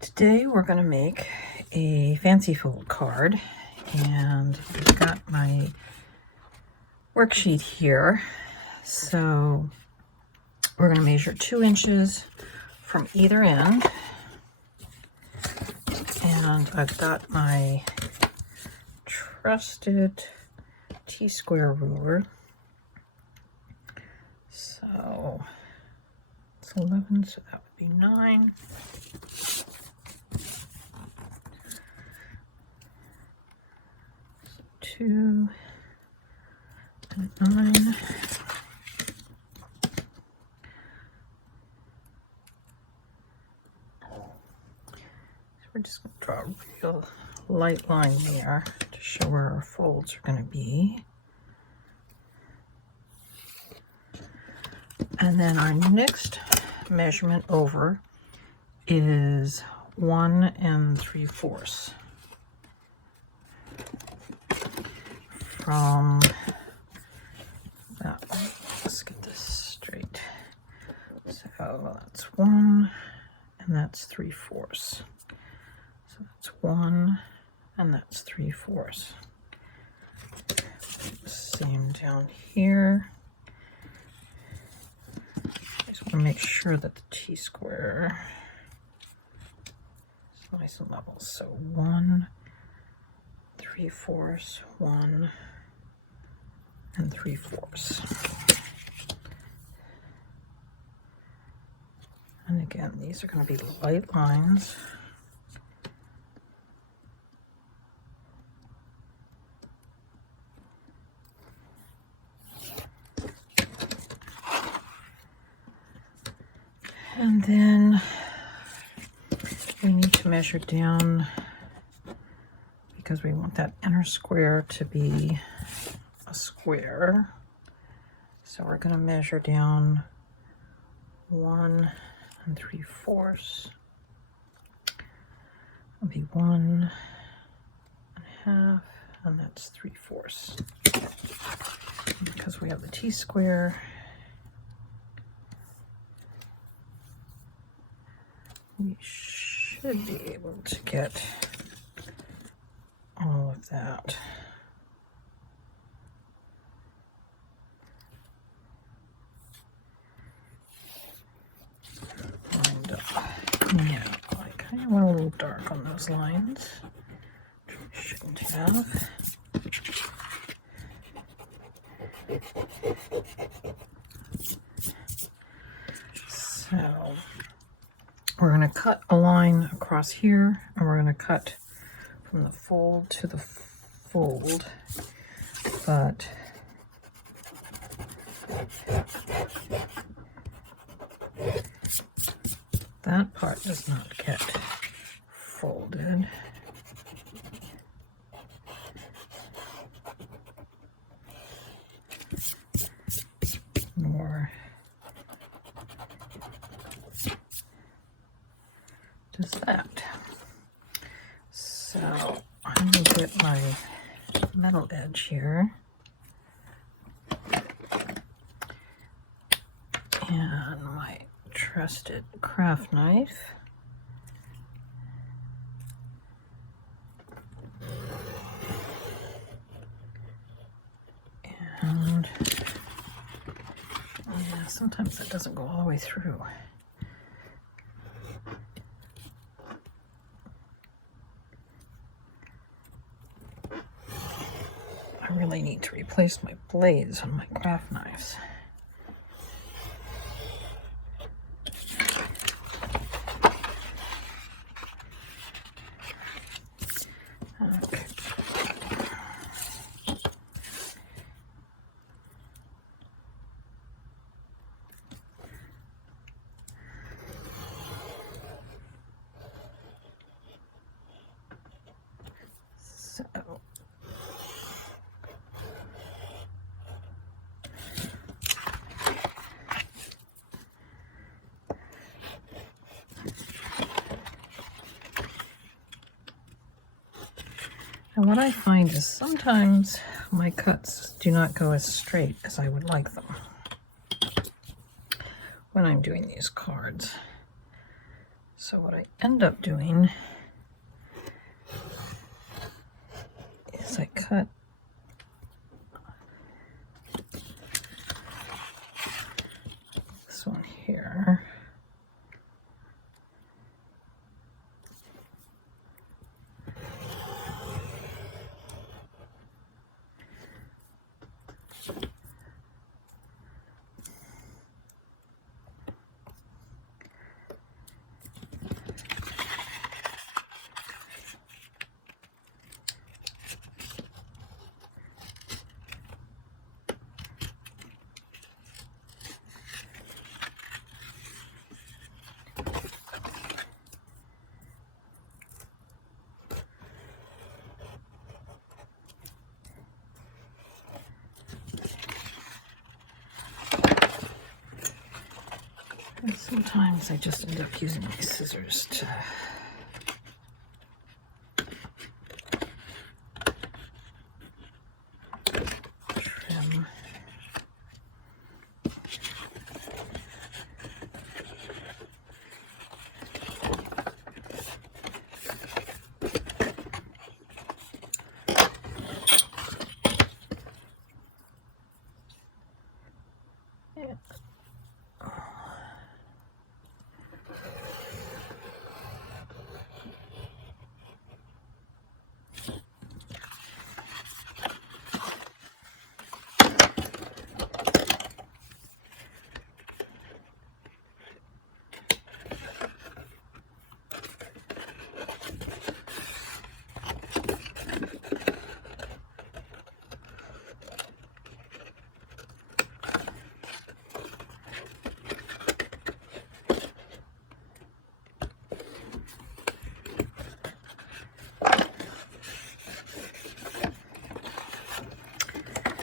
Today we're going to make a fancy fold card, and I've got my worksheet here. So we're going to measure 2 inches from either end, and I've got my trusted T-square ruler. So it's 11, so that would be 9. So 2 and 9. So we're just going to draw a real light line there to show where our folds are going to be. And then our next measurement over is 1 3/4 from that one. Let's get this straight. So that's 1 and that's 3/4. So that's 1 and that's 3/4. Same down here. I want to make sure that the T-square is nice and level. So 1 3/4, 1 and 3/4. And again, these are going to be light lines. And then we need to measure down because we want that inner square to be a square. So we're going to measure down 1 3/4. It'll be 1 1/2, and that's 3/4. Because we have the T-square, we should be able to get all of that. Lined up. Yeah, I kind of went a little dark on those lines, which we shouldn't have. So we're going to cut a line across here, and we're going to cut from the fold to the fold, but that part does not get folded. Nor does that. So I'm going to get my metal edge here. And my trusted craft knife. And yeah, sometimes that doesn't go all the way through. I really need to replace my blades on my craft knives. Okay. So and what I find is sometimes my cuts do not go as straight as I would like them when I'm doing these cards. So what I end up doing is I cut this one here. And sometimes I just end up using my scissors to trim.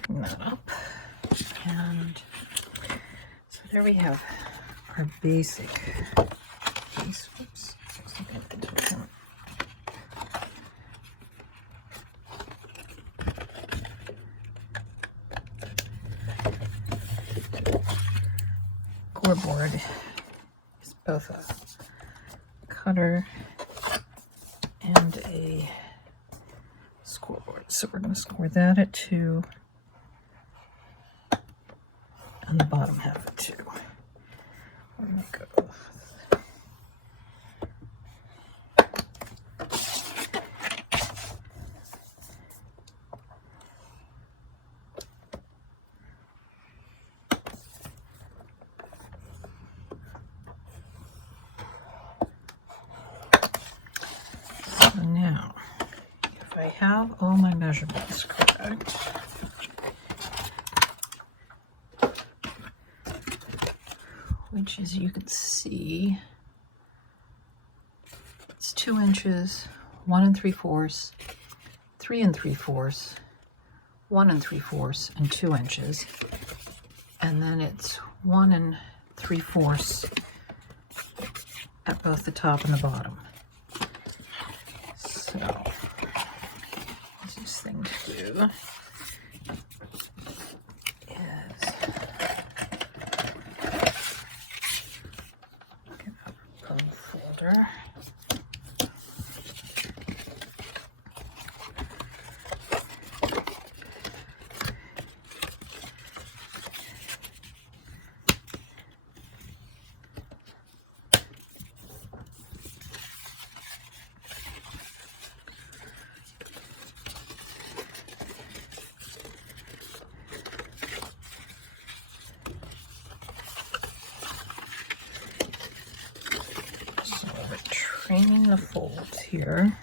That up, and so there we have our basic piece. Oops, core board is both a cutter and a scoreboard, so we're going to score that at 2. And the bottom half at 2. Where am I go? So now, if I have all my measurements correct, which, as you can see, it's 2 inches, 1 3/4, 3 3/4, 1 3/4, and 2 inches. And then it's 1 3/4 at both the top and the bottom. So, easiest thing to do is get a bone folder. Training the folds here.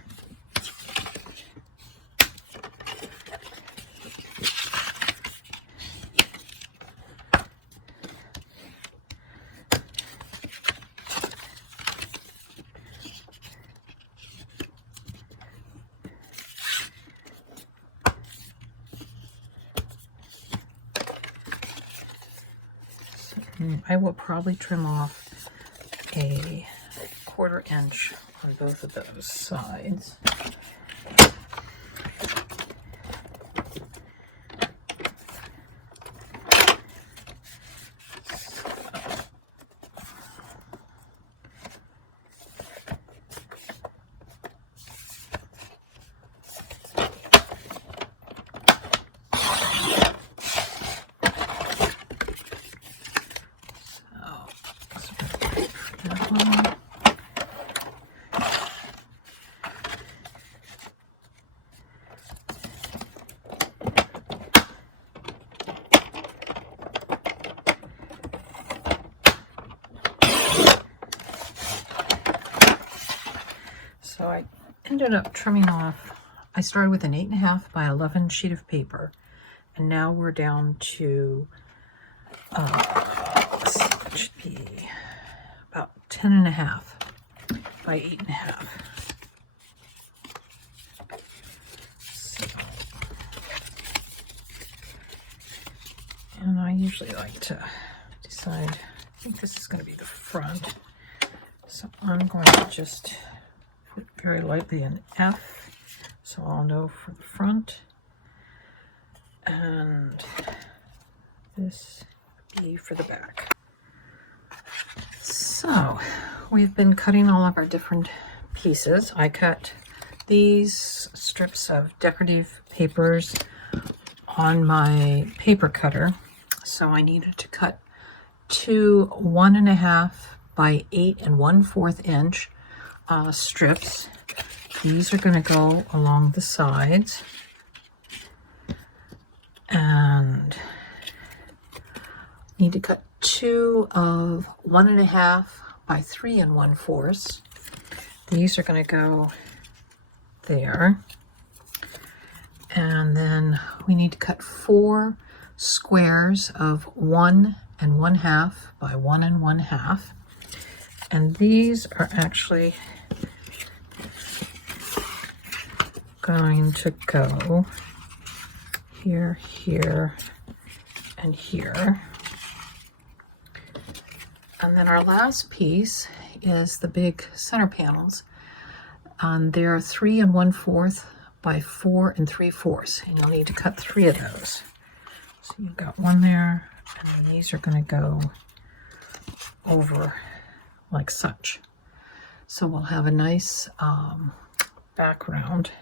I will probably trim off a 1/4 inch on both of those sides. So I ended up trimming off, I started with an 8.5 by 11 sheet of paper, and now we're down to, let's see, it should be about 10.5 by 8.5. So, and I usually like to decide, I think this is going to be the front, so I'm going to just put very lightly an F, so I'll know for the front, and this B for the back. So we've been cutting all of our different pieces. I cut these strips of decorative papers on my paper cutter, so I needed to cut two 1.5 by 8 1/4 inch strips. These are going to go along the sides, and need to cut two of 1.5 by 3 1/4. These are going to go there, and then we need to cut 4 squares of 1 1/2 by 1 1/2, and these are actually going to go here, here, and here. And then our last piece is the big center panels. They're 3 1/4 by 4 3/4, and you'll need to cut 3 of those. So you've got one there, and then these are going to go over like such. So we'll have a nice background.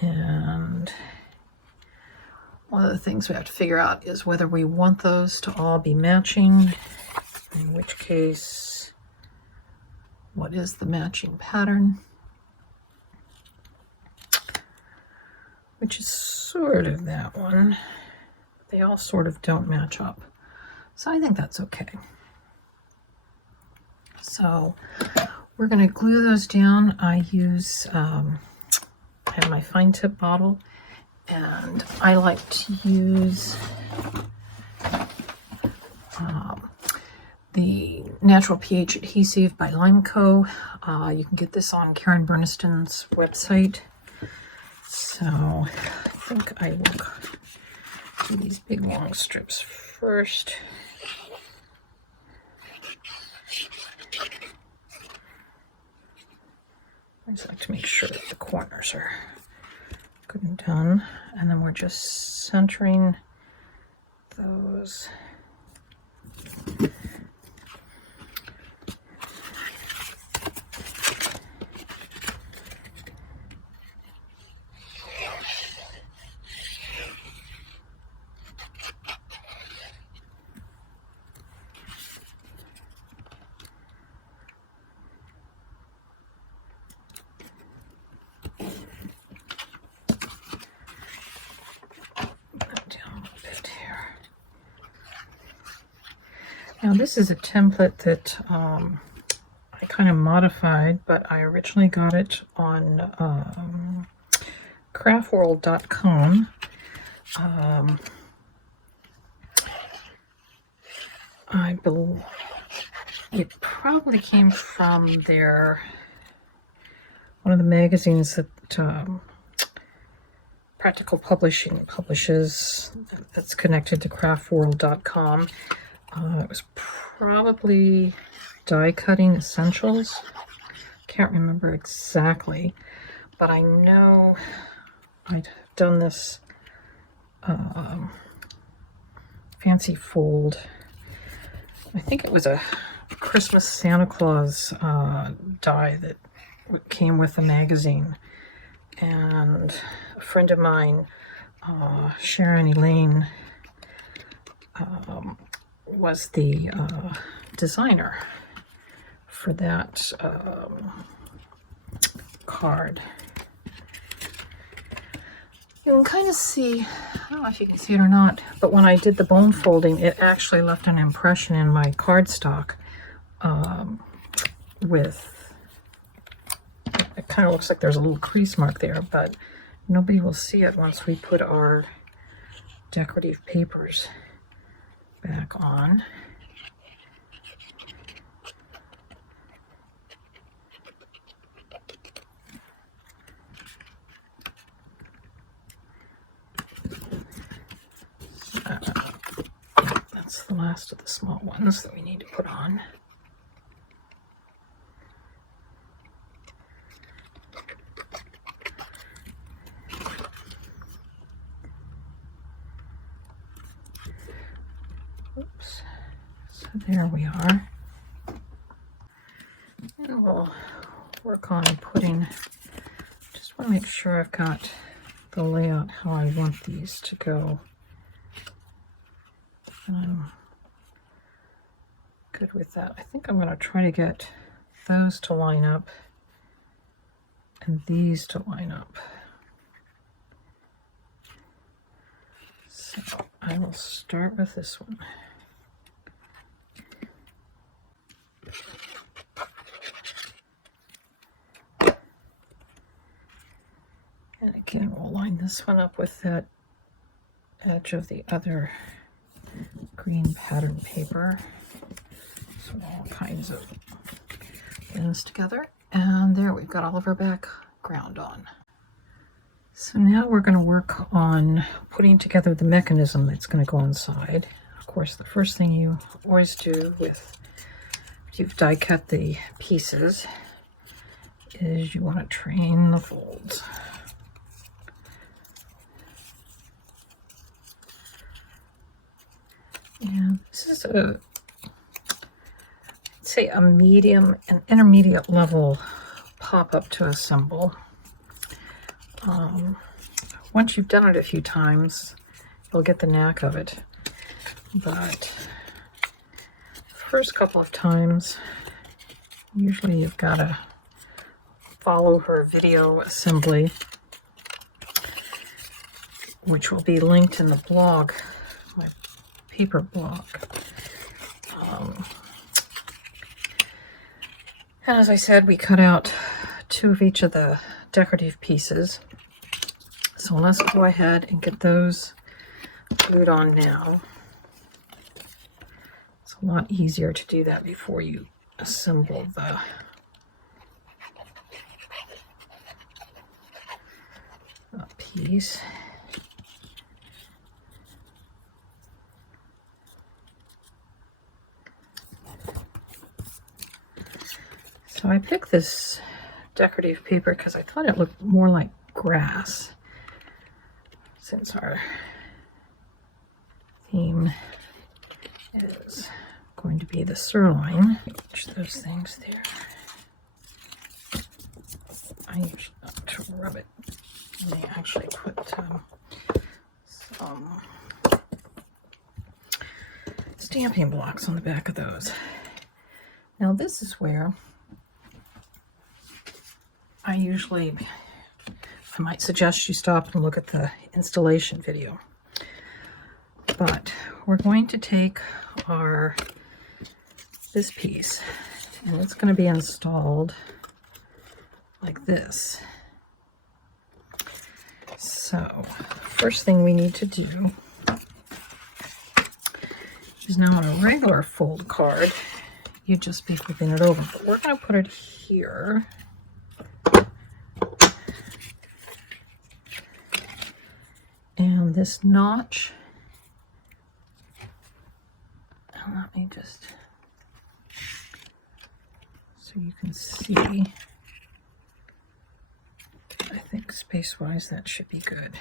And one of the things we have to figure out is whether we want those to all be matching, in which case, what is the matching pattern? Which is sort of that one. They all sort of don't match up. So I think that's okay. So we're going to glue those down. I use, I have my fine tip bottle, and I like to use the Natural pH Adhesive by Limeco. You can get this on Karen Burniston's website. So I think I will do these big long strips first. I just like to make sure that the corners are good and done, and then we're just centering those. Now this is a template that I kind of modified, but I originally got it on craftworld.com. I believe it probably came from one of the magazines that Practical Publishing publishes, that's connected to craftworld.com. It was probably Die Cutting Essentials. Can't remember exactly, but I know I'd done this fancy fold. I think it was a Christmas Santa Claus die that came with the magazine. And a friend of mine, Sharon Elaine, was the designer for that card. You can kind of see, I don't know if you can see it or not, but when I did the bone folding, it actually left an impression in my cardstock with kind of looks like there's a little crease mark there, but nobody will see it once we put our decorative papers back on. That's the last of the small ones that we need to put on. Oops. So there we are. And we'll work on putting, just want to make sure I've got the layout how I want these to go. Good with that. I think I'm going to try to get those to line up and these to line up. So I will start with this one. And again, we'll line this one up with that edge of the other green pattern paper. So all kinds of things together. And there we've got all of our background on. So now we're going to work on putting together the mechanism that's going to go inside. Of course, the first thing you always do with, if you've die cut the pieces, is you want to train the folds. And this is a, say, a medium and intermediate level pop-up to assemble. Once you've done it a few times, you'll get the knack of it. But the first couple of times, usually you've got to follow her video assembly, which will be linked in the blog, my paper blog. And as I said, we cut out 2 of each of the decorative pieces. So let's go ahead and get those glued on now. It's a lot easier to do that before you assemble the piece. So I picked this decorative paper because I thought it looked more like grass, since our theme is going to be the sirloin. Which those things there, I usually like to rub it, and they actually put some stamping blocks on the back of those. Now this is where I might suggest you stop and look at the installation video. But we're going to take this piece, and it's going to be installed like this. So first thing we need to do is, now on a regular fold card, you'd just be flipping it over, but we're going to put it here. And this notch, and let me just, so you can see, I think space-wise that should be good.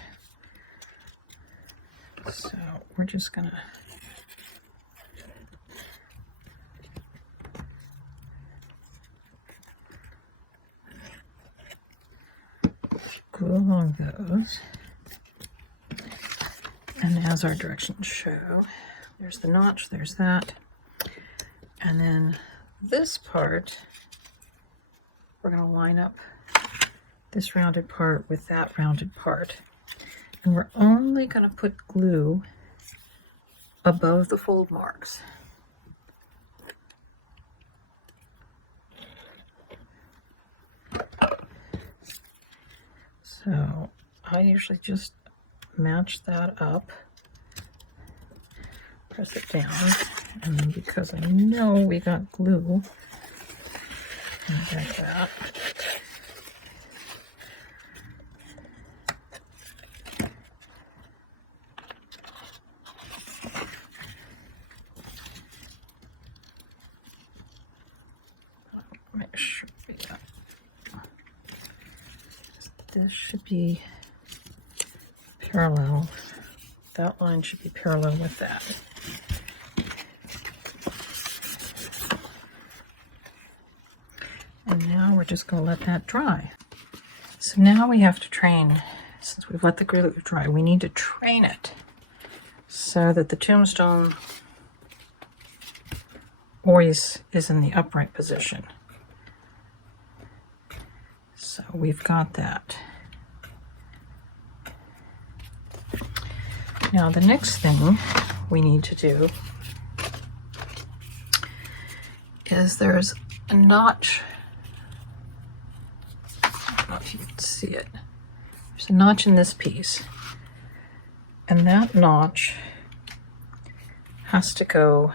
So we're just gonna go along those. And as our directions show, there's the notch, there's that. And then this part, we're going to line up this rounded part with that rounded part. And we're only going to put glue above the fold marks. So I usually just match that up, press it down, and then because I know we got glue, like that. Make sure this should be parallel. That line should be parallel with that. And now we're just going to let that dry. So now we have to train, since we've let the glue dry, we need to train it so that the tombstone always is in the upright position. So we've got that. Now the next thing we need to do is there's a notch. I don't know if you can see it. There's a notch in this piece, and that notch has to go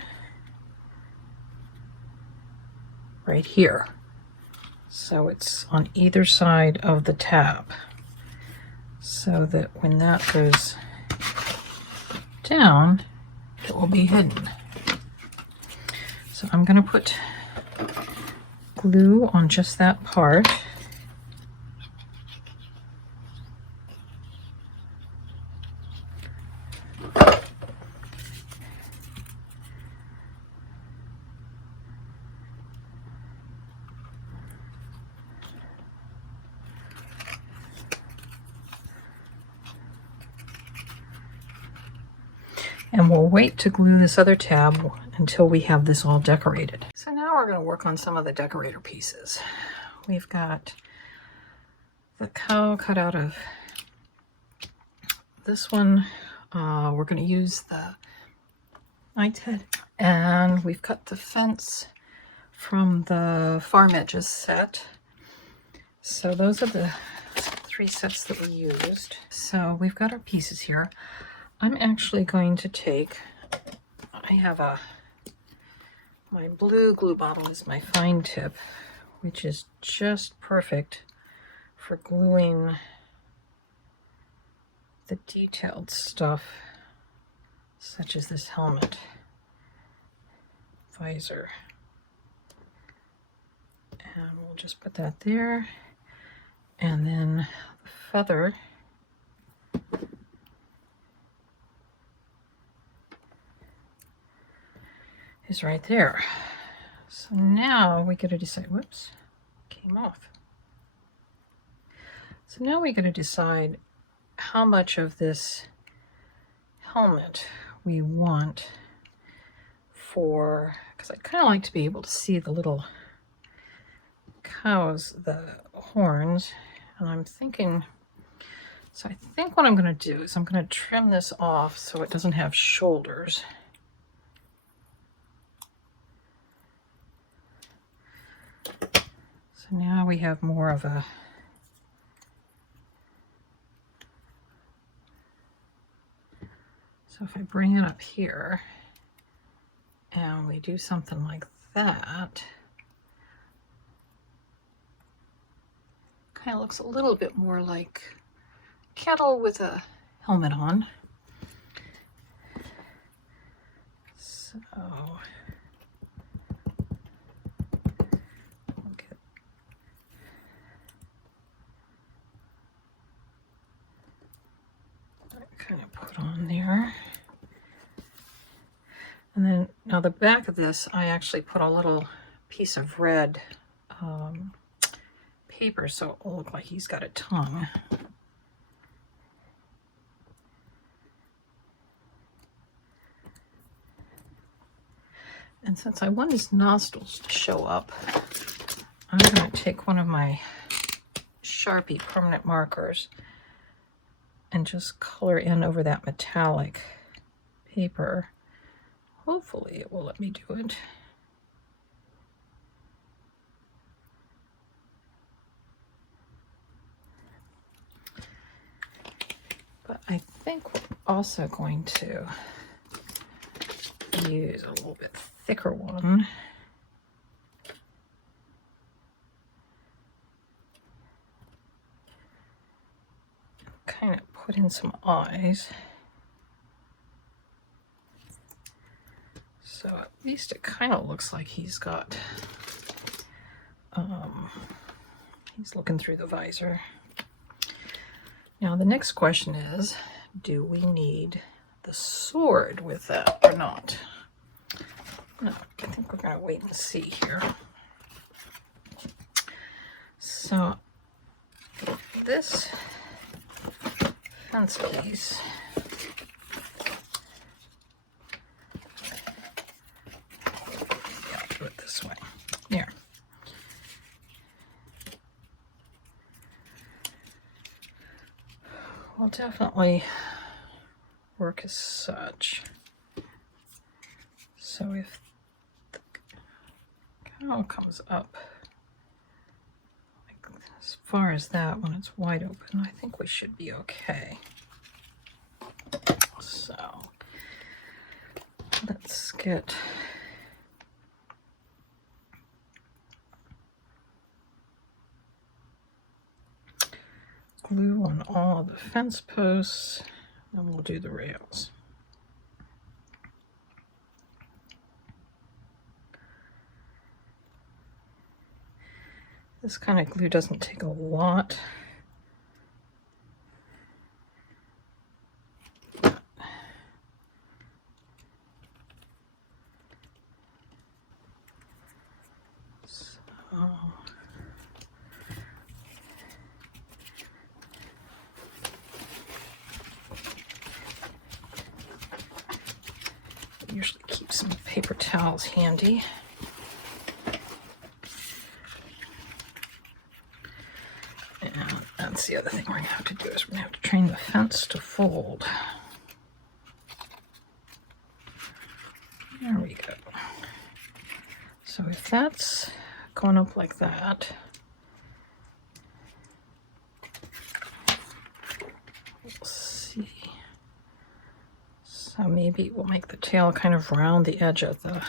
right here. So it's on either side of the tab, so that when that goes down, it will be hidden. So I'm going to put glue on just that part. And we'll wait to glue this other tab until we have this all decorated. So now we're going to work on some of the decorator pieces. We've got the cow cut out of this one. We're going to use the knight's head. And we've cut the fence from the Farm Edges set. So those are the 3 sets that we used. So we've got our pieces here. I'm actually going to take, I have my blue glue bottle is my fine tip, which is just perfect for gluing the detailed stuff, such as this helmet, visor. And we'll just put that there. And then the feather is right there. So now we got to decide, whoops, came off. So now we got to decide how much of this helmet we want for, because I kind of like to be able to see the little cows, the horns, and I'm thinking, so I think what I'm going to do is I'm going to trim this off so it doesn't have shoulders. So now we have more of a so if I bring it up here and we do something like that, kind of looks a little bit more like cattle with a helmet on. So kind of put on there. And then now the back of this, I actually put a little piece of red paper so it will look like he's got a tongue. And since I want his nostrils to show up, I'm going to take one of my Sharpie permanent markers and just color in over that metallic paper. Hopefully it will let me do it. I think we're also going to use a little bit thicker one. Kind of put in some eyes. So at least it kind of looks like he's got, he's looking through the visor. Now the next question is, do we need the sword with that or not? No, I think we're going to wait and see here. So this fence piece, I'll do it this way. There. Will definitely work as such. So if the cowl comes up like as far as that when it's wide open, I think we should be okay. So let's get glue on all of the fence posts, and we'll do the rails. This kind of glue doesn't take a lot. So usually keep some paper towels handy. And that's the other thing we're going to have to do is we're going to have to train the fence to fold. There we go. So if that's going up like that, we'll see. So maybe we'll make the tail kind of round the edge of the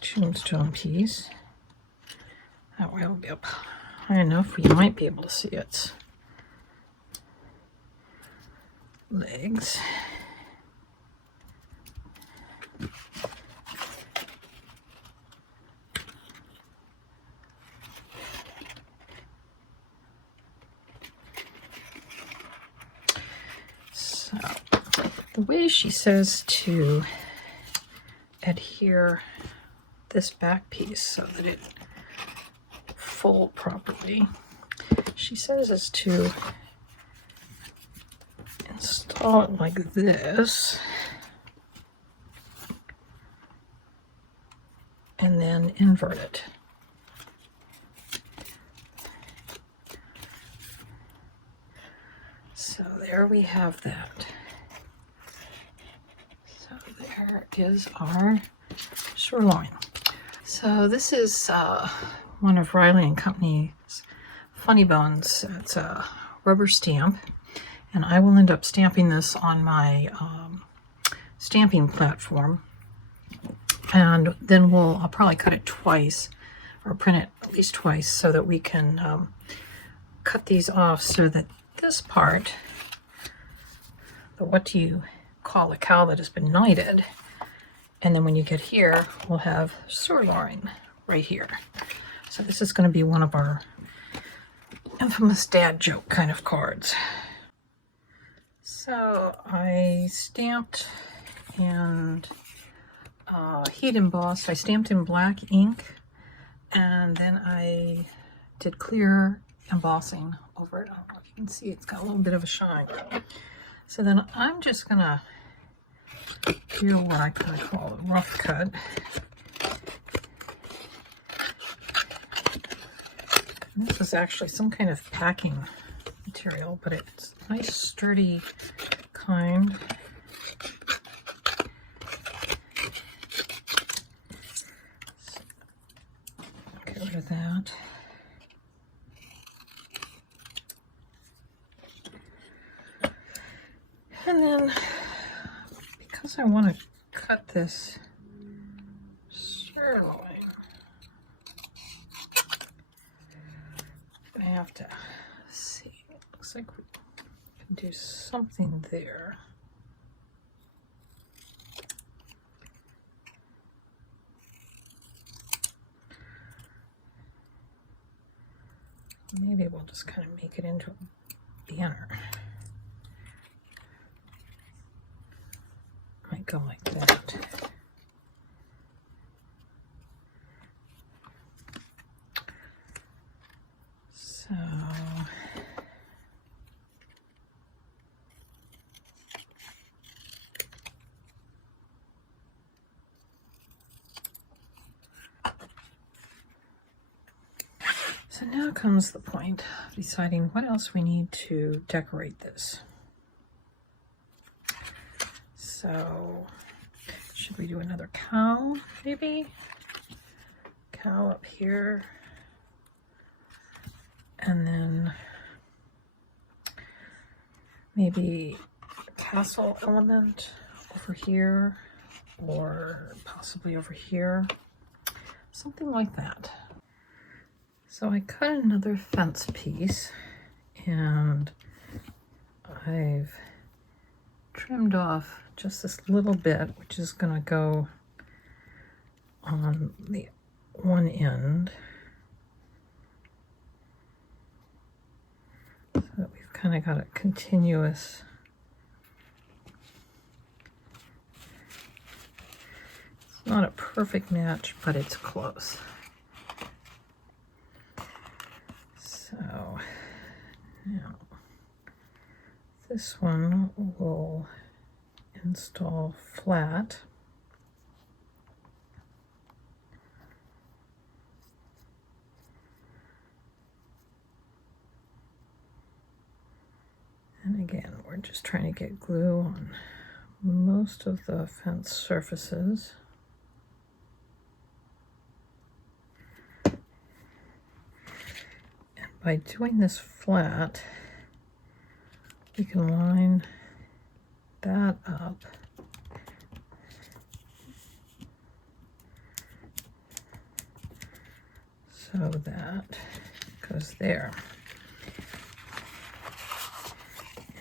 tombstone piece. That way it'll be up high enough where you might be able to see its legs. So the way she says to adhere this back piece so that it fold properly, she says is to install it like this and then invert it. So there we have that. So there is our sirloin. So this is one of Riley and Company's Funny Bones. It's a rubber stamp, and I will end up stamping this on my stamping platform, and then I'll probably cut it twice or print it at least twice so that we can cut these off so that this part, the what do you call a cow that has been knighted, and then when you get here we'll have sirloin right here. So this is going to be one of our infamous dad joke kind of cards. So I stamped and heat embossed. I stamped in black ink, and then I did clear embossing over it. I don't know if you can see, it's got a little bit of a shine. So then I'm just gonna do what I could call a rough cut. This is actually some kind of packing material, but it's nice sturdy kind. Get rid of that. And then, because I want to cut this sirloin, I have to see. It looks like we can do something there. Maybe we'll just kind of make it into a banner. Might go like that. So now comes the point of deciding what else we need to decorate this. So, should we do another cow, maybe? Cow up here. And then maybe a castle element over here, or possibly over here. Something like that. So I cut another fence piece, and I've trimmed off just this little bit, which is going to go on the one end, so that we've kind of got a continuous it's not a perfect match, but it's close. So now this one will install flat. And again, we're just trying to get glue on most of the fence surfaces. And by doing this flat, we can line that up so that goes there.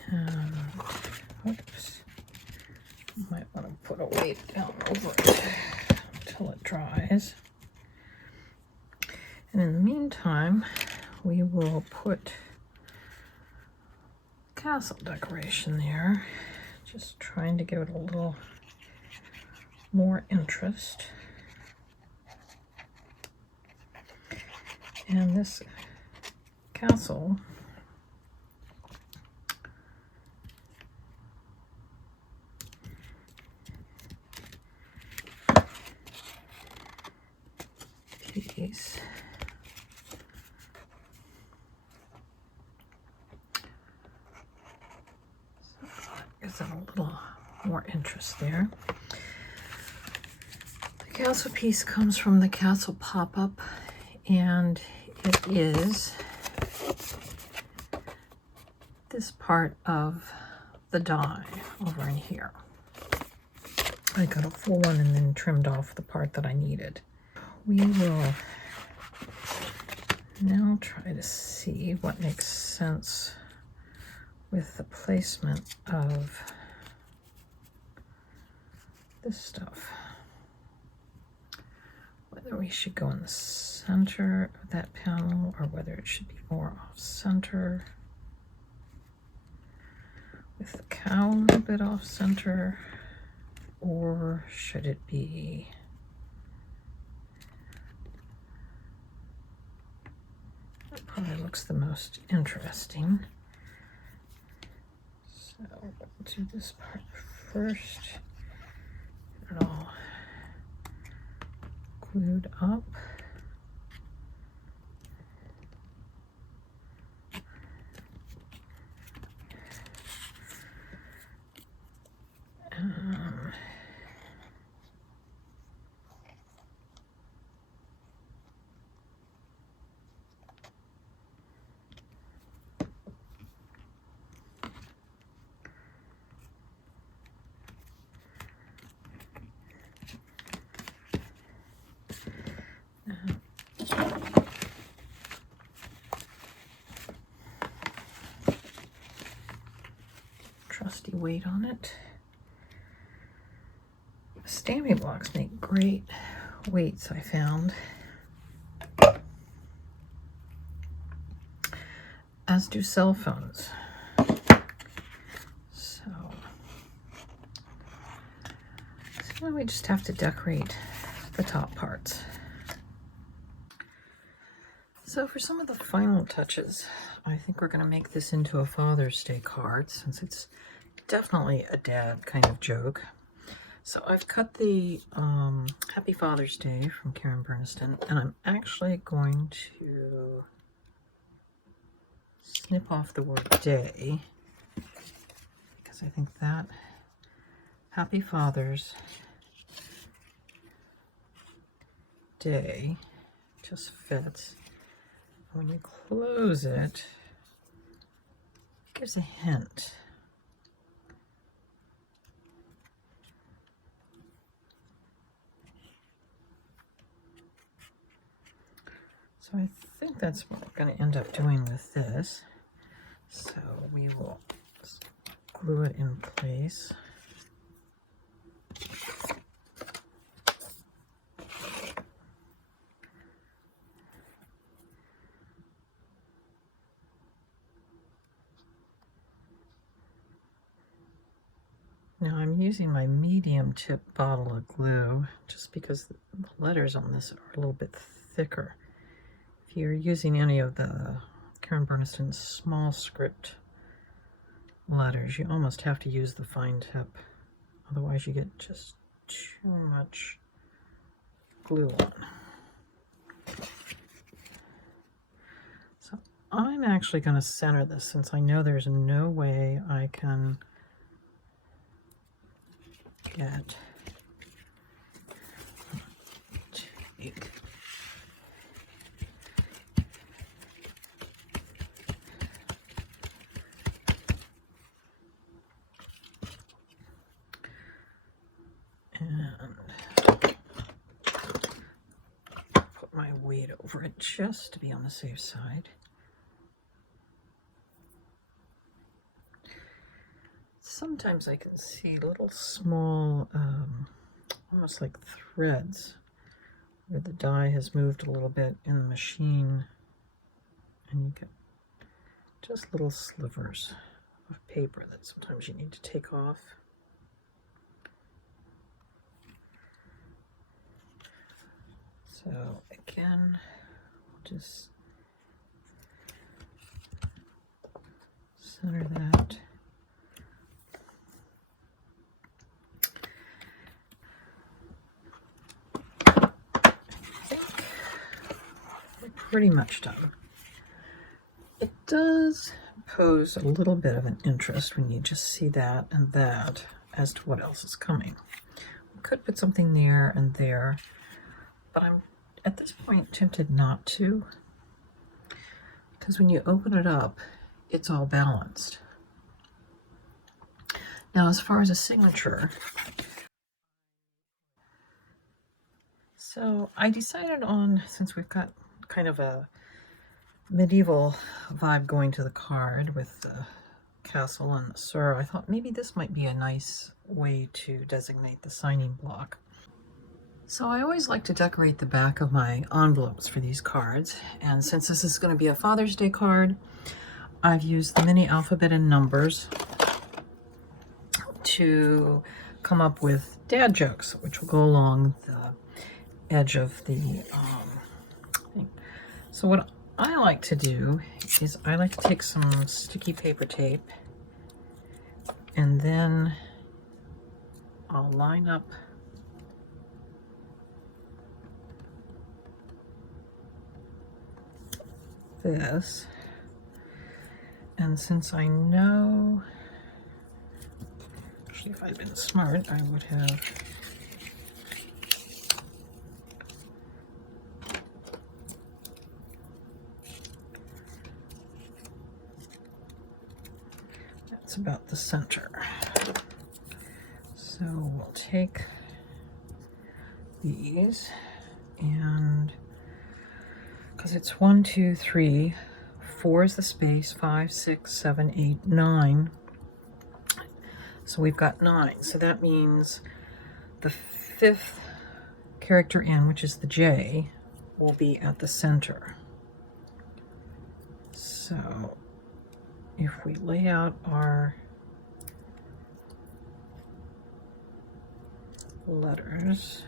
And oops, might want to put a weight down over it until it dries. And in the meantime, we will put castle decoration there, just trying to give it a little more interest. And this castle piece gives it a little more interest there. The castle piece comes from the Castle Pop-Up, and it is this part of the die over in here. I got a full one and then trimmed off the part that I needed. We will now try to see what makes sense with the placement of this stuff. Whether we should go in the center of that panel or whether it should be more off center. With the cow a little bit off center, or should it be that probably looks the most interesting. So we'll do this part first. Get it all glued up. weight on it. Stamping blocks make great weights, I found. As do cell phones. So now we just have to decorate the top parts. So for some of the final touches, I think we're going to make this into a Father's Day card, since it's definitely a dad kind of joke. So I've cut the Happy Father's Day from Karen Burniston, and I'm actually going to snip off the word day, because I think that Happy Father's Day just fits. When you close it, it gives a hint. So I think that's what we're going to end up doing with this. So we will glue it in place. Now I'm using my medium tip bottle of glue just because the letters on this are a little bit thicker. If you're using any of the Karen Burniston small script letters, you almost have to use the fine tip. Otherwise you get just too much glue on. So I'm actually going to center this, since I know there's no way I can get take and put my weight over it just to be on the safe side. Sometimes I can see little small, almost like threads, where the dye has moved a little bit in the machine, and you get just little slivers of paper that sometimes you need to take off. So again, we'll just center that. Pretty much done. It does pose a little bit of an interest when you just see that and that as to what else is coming. We could put something there and there, but I'm at this point tempted not to, because when you open it up, it's all balanced. Now, as far as a signature, so I decided on, since we've got kind of a medieval vibe going to the card with the castle and the sir, I thought maybe this might be a nice way to designate the signing block. So I always like to decorate the back of my envelopes for these cards, and since this is going to be a Father's Day card, I've used the mini alphabet and numbers to come up with dad jokes, which will go along the edge of the thing. So what I like to do is I like to take some sticky paper tape, and then I'll line up this, and since I know, actually if I'd been smart, I would have about the center. So we'll take these, and because it's 1, 2, 3, 4 is the space, 5, 6, 7, 8, 9. So we've got 9. So that means the 5th character in, which is the J, will be at the center. So if we lay out our letters,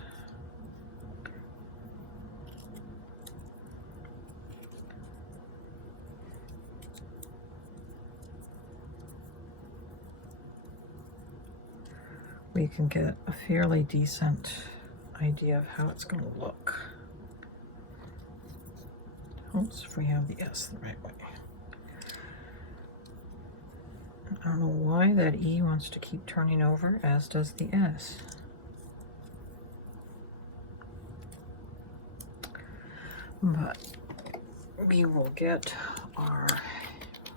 we can get a fairly decent idea of how it's going to look. Oops, if we have the S the right way. I don't know why that E wants to keep turning over, as does the S. But we will get our,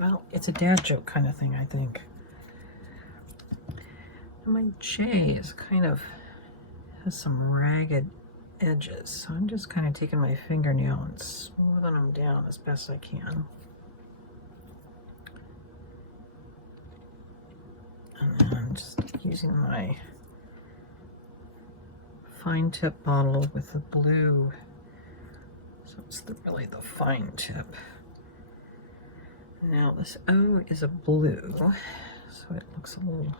well, it's a dad joke kind of thing, I think. And my J is kind of, has some ragged edges, so I'm just kind of taking my fingernail and smoothing them down as best I can. And then just using my fine tip bottle with the blue, so it's really the fine tip. Now this O is a blue, so it looks a little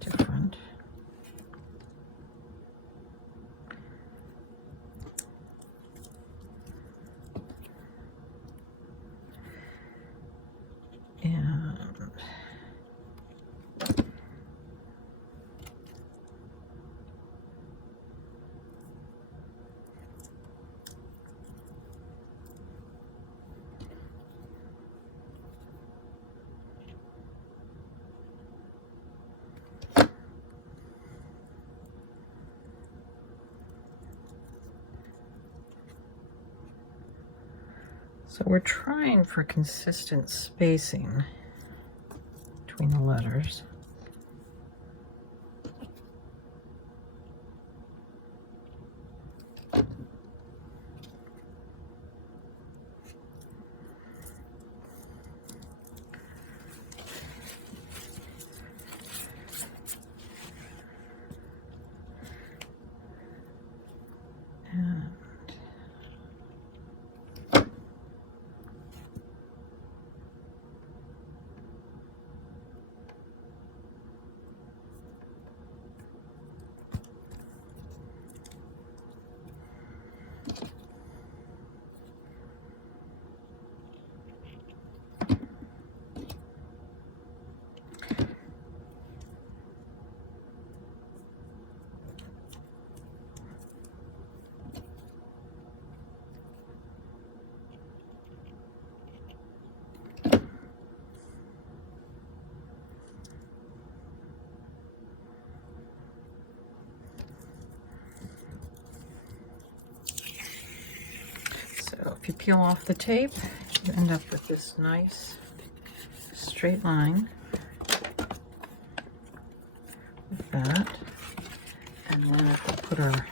different. And so we're trying for consistent spacing between the letters. So if you peel off the tape, you end up with this nice straight line with that. And then if we put our